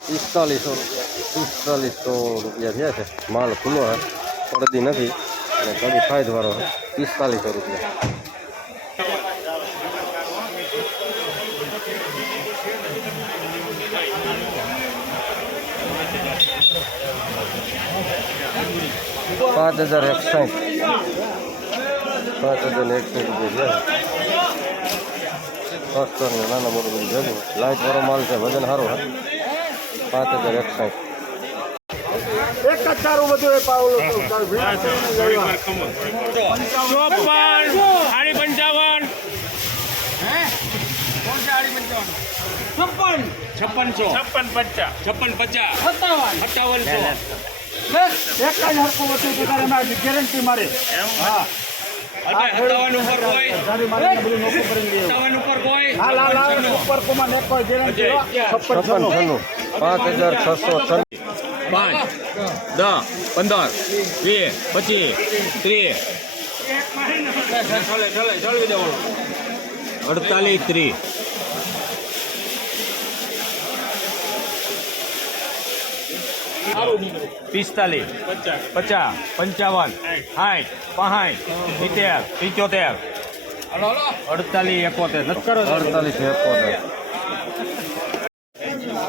પિસ્તાલીસો પિસ્તાલીસો રૂપિયા થયા છે માલ ખુલ્લો છે પડતી નથી અને કડી ફાયદવાળો છે પિસ્તાલીસો રૂપિયા પાંચ હજાર એકસાઠ પાંચ હજાર ને એકસાઠ રૂપિયા છે સસ્તરનું નાના મોટું બધું ભેગું લાઇટ વાળો માલ છે વજન સારું છે પાંચ હજાર એકસાઠ એક જ તારું બધું એ પાવલો ચોપન સાડી પંચાવન. છપ્પન. છપ્પન પચાસ. છપ્પન પચાસ. સત્તાવન. સત્તાવનસો બસ. એક જ હરખું વસ્તુ તો મારી ગેરંટી મારી. હા. સત્તાવન ઉપર કોઈ. સત્તાવન ઉપર કોઈ. ઉપર કોમાં એક કોઈ ગેરંટી છપ્પન છપ્પન પાંચ હજાર છસો છન્નું પાંચ દસ પંદર વીસ પચીસ ત્રીસ અડતાલીસ ત્રીસ પિસ્તાલીસ પચાસ પંચાવન સાઠ પાંઠ સિત્તેર પિચોતેર અડતાલીસ એકોતેર નથી કરો અડતાલીસ એકોતેર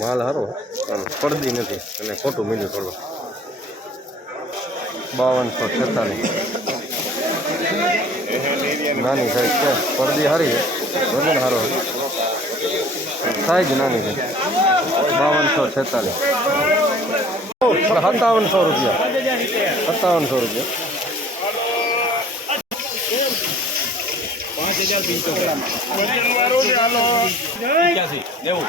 માલ સારો આમ પડદી નથી અને ખોટું મીંડું થોડું. બાવનસો છેતાલીસ. નાની સાઈઝ છે પડદી સારી છે વજન સારો છે. સાઈઝ નાની છે બાવનસો છેતાલીસ. સત્તાવનસો રૂપિયા સત્તાવનસો રૂપિયા. પાંચ હજાર નેવું.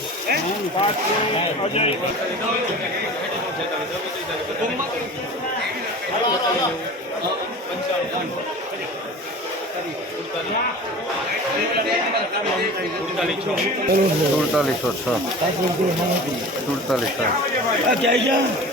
સુડતાલીસ છ સુડતાલીસો છ?